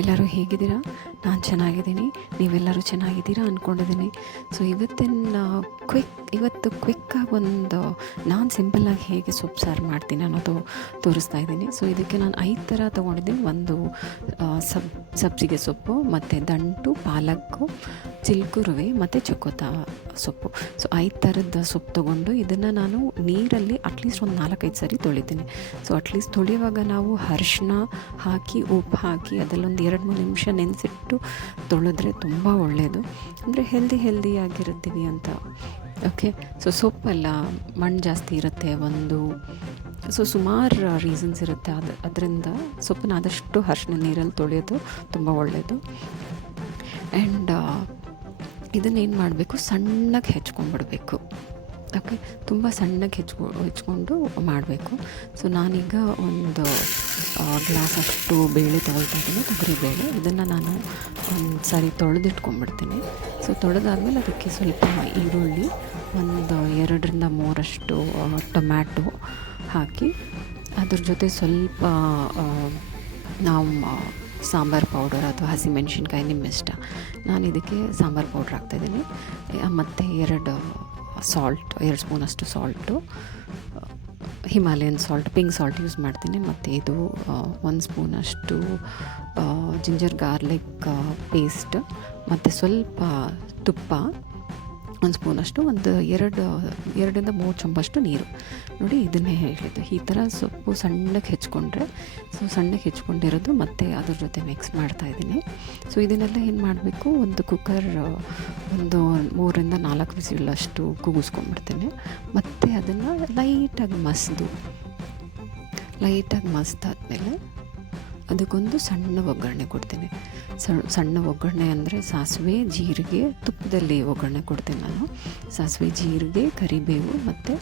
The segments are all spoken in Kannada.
ಎಲ್ಲರೂ ಹೇಗಿದ್ದೀರಾ? ನಾನು ಚೆನ್ನಾಗಿದ್ದೀನಿ. ನೀವೆಲ್ಲರೂ ಚೆನ್ನಾಗಿದ್ದೀರಾ ಅಂದ್ಕೊಂಡಿದ್ದೀನಿ ಸೊ ಇವತ್ತಿನ ಕ್ವಿಕ್ ಇವತ್ತು ಕ್ವಿಕ್ಕಾಗಿ ಒಂದು, ನಾನು ಸಿಂಪಲ್ಲಾಗಿ ಹೇಗೆ ಸೊಪ್ಪು ಸಾರು ಮಾಡ್ತೀನಿ ಅನ್ನೋದು ತೋರಿಸ್ತಾ ಇದ್ದೀನಿ. ಸೊ ಇದಕ್ಕೆ ನಾನು ಐದು ಥರ ತೊಗೊಂಡಿದ್ದೀನಿ. ಒಂದು ಸಬ್, ಸಬ್ಸಿಗೆ ಸೊಪ್ಪು, ಮತ್ತು ದಂಟು, ಪಾಲಕ್ಕು, ಚಿಲ್ಕುರುವೆ, ಮತ್ತು ಚಕೋತ ಸೊಪ್ಪು. ಸೊ ಐದು ಥರದ ಸೊಪ್ಪು ತೊಗೊಂಡು ಇದನ್ನು ನಾನು ನೀರಲ್ಲಿ ಅಟ್ಲೀಸ್ಟ್ ಒಂದು ನಾಲ್ಕೈದು ಸರಿ ತೊಳಿತೀನಿ. ಸೊ ಅಟ್ಲೀಸ್ಟ್ ತೊಳೆಯುವಾಗ ನಾವು ಅರ್ಶಿನ ಹಾಕಿ, ಉಪ್ಪು ಹಾಕಿ, ಅದರಲ್ಲೊಂದು ಎರಡು ಮೂರು ನಿಮಿಷ ನೆನೆಸಿಟ್ಟು ತೊಳೆದ್ರೆ ತುಂಬ ಒಳ್ಳೆಯದು ಅಂದರೆ ಹೆಲ್ದಿ ಹೆಲ್ದಿ ಆಗಿರ್ತೀವಿ ಅಂತ. ಓಕೆ ಸೊ ಸೊಪ್ಪೆಲ್ಲ ಮಣ್ಣು ಜಾಸ್ತಿ ಇರುತ್ತೆ, ಒಂದು ಸೊ ಸುಮಾರು ರೀಸನ್ಸ್ ಇರುತ್ತೆ. ಅದು, ಅದರಿಂದ ಸೊಪ್ಪನ್ನ ಆದಷ್ಟು ಹರ್ಷಣ ನೀರಲ್ಲಿ ತೊಳೆಯೋದು ತುಂಬ ಒಳ್ಳೆಯದು ಆ್ಯಂಡ್ ಇದನ್ನೇನು ಮಾಡಬೇಕು? ಸಣ್ಣಗೆ ಹೆಚ್ಕೊಂಡ್ಬಿಡ್ಬೇಕು. ಓಕೆ ತುಂಬ ಸಣ್ಣಗೆ ಹೆಚ್ಕೊ ಹೆಚ್ಕೊಂಡು ಮಾಡಬೇಕು. ಸೊ ನಾನೀಗ ಒಂದು ಗ್ಲಾಸ್ ಅಷ್ಟು ಬೇಳೆ ತೊಗೊಳ್ತಾ ಇದ್ದೀನಿ ತೊಗರಿಬೇಳೆ ಇದನ್ನು ನಾನು ಒಂದು ಸಾರಿ ತೊಳೆದಿಟ್ಕೊಂಡ್ಬಿಡ್ತೀನಿ. ಸೊ ತೊಳೆದಾದ್ಮೇಲೆ ಅದಕ್ಕೆ ಸ್ವಲ್ಪ ಈರುಳ್ಳಿ, ಒಂದು ಎರಡರಿಂದ ಮೂರಷ್ಟು ಟೊಮ್ಯಾಟೊ ಹಾಕಿ, ಅದ್ರ ಜೊತೆ ಸ್ವಲ್ಪ ನಾವು ಸಾಂಬಾರು ಪೌಡರ್ ಅಥವಾ ಹಸಿಮೆಣ್ಸಿನ್ಕಾಯಿ ನಿಮ್ಮ ಇಷ್ಟ ನಾನು ಇದಕ್ಕೆ ಸಾಂಬಾರು ಪೌಡ್ರ್ ಹಾಕ್ತಾಯಿದ್ದೀನಿ ಮತ್ತು ಎರಡು ಸಾಲ್ಟ್ ಎರಡು ಸ್ಪೂನಷ್ಟು salt Himalayan salt pink salt use ಮಾಡ್ತೀನಿ. ಮತ್ತು ಇದು ಒಂದು ಸ್ಪೂನಷ್ಟು ಜಿಂಜರ್ ಗಾರ್ಲಿಕ್ ಪೇಸ್ಟ್ ಮತ್ತು ಸ್ವಲ್ಪ ತುಪ್ಪ ಒಂದು ಸ್ಪೂನಷ್ಟು, ಒಂದು ಎರಡು, ಎರಡರಿಂದ ಮೂರು ಚಮಚಷ್ಟು ನೀರು. ನೋಡಿ, ಇದನ್ನೇ ಹೇಳಿದ್ದು. ಈ ಥರ ಸೊಪ್ಪು ಸಣ್ಣಗೆ ಹೆಚ್ಕೊಂಡ್ರೆ, ಸೊ ಸಣ್ಣಗೆ ಹೆಚ್ಕೊಂಡಿರೋದು ಮತ್ತು ಅದ್ರ ಜೊತೆ ಮಿಕ್ಸ್ ಮಾಡ್ತಾ ಇದ್ದೀನಿ. ಸೊ ಇದನ್ನೆಲ್ಲ ಏನು ಮಾಡಬೇಕು? ಒಂದು ಕುಕ್ಕರ್ ಒಂದು ಮೂರರಿಂದ ನಾಲ್ಕು ವಿಸಿಲಷ್ಟು ಕೂಗಿಸ್ಕೊಂಡ್ಬಿಡ್ತೇನೆ ಮತ್ತು ಅದನ್ನು ಲೈಟಾಗಿ ಮಸ್ದು. ಲೈಟಾಗಿ ಮಸ್ದಾದ್ಮೇಲೆ ಅದಕ್ಕೊಂದು ಸಣ್ಣ ಒಗ್ಗರಣೆ ಕೊಡ್ತೀನಿ. ಸಣ್ಣ ಒಗ್ಗರಣೆ ಅಂದರೆ ಸಾಸಿವೆ, ಜೀರಿಗೆ, ತುಪ್ಪದಲ್ಲಿ ಒಗ್ಗರಣೆ ಕೊಡ್ತೀನಿ ನಾನು. ಸಾಸಿವೆ, ಜೀರಿಗೆ, ಕರಿಬೇವು ಮತ್ತು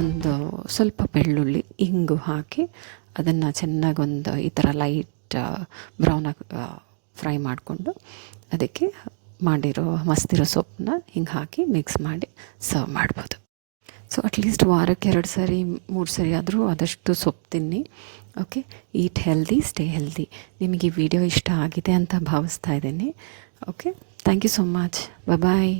ಒಂದು ಸ್ವಲ್ಪ ಬೆಳ್ಳುಳ್ಳಿ, ಇಂಗು ಹಾಕಿ ಅದನ್ನು ಚೆನ್ನಾಗಿ ಒಂದು ಈ ಥರ ಲೈಟ್ ಬ್ರೌನಾಗಿ ಫ್ರೈ ಮಾಡಿಕೊಂಡು ಅದಕ್ಕೆ ಮಾಡಿರೋ, ಮಸ್ತಿರೋ ಸೊಪ್ಪನ್ನ ಹಿಂಗೆ ಹಾಕಿ ಮಿಕ್ಸ್ ಮಾಡಿ ಸರ್ವ್ ಮಾಡ್ಬೋದು. ಸೊ ಅಟ್ಲೀಸ್ಟ್ ವಾರಕ್ಕೆ ಎರಡು ಸರಿ, ಮೂರು ಸರಿ ಆದರೂ ಆದಷ್ಟು ಸೊಪ್ಪು ತಿನ್ನಿ. Okay eat healthy stay healthy ನಿಮಗೆ ಈ ವಿಡಿಯೋ ಇಷ್ಟ ಆಗಿದೆ ಅಂತ ಭಾವಿಸ್ತಾ ಇದ್ದೀನಿ. Okay thank you so much bye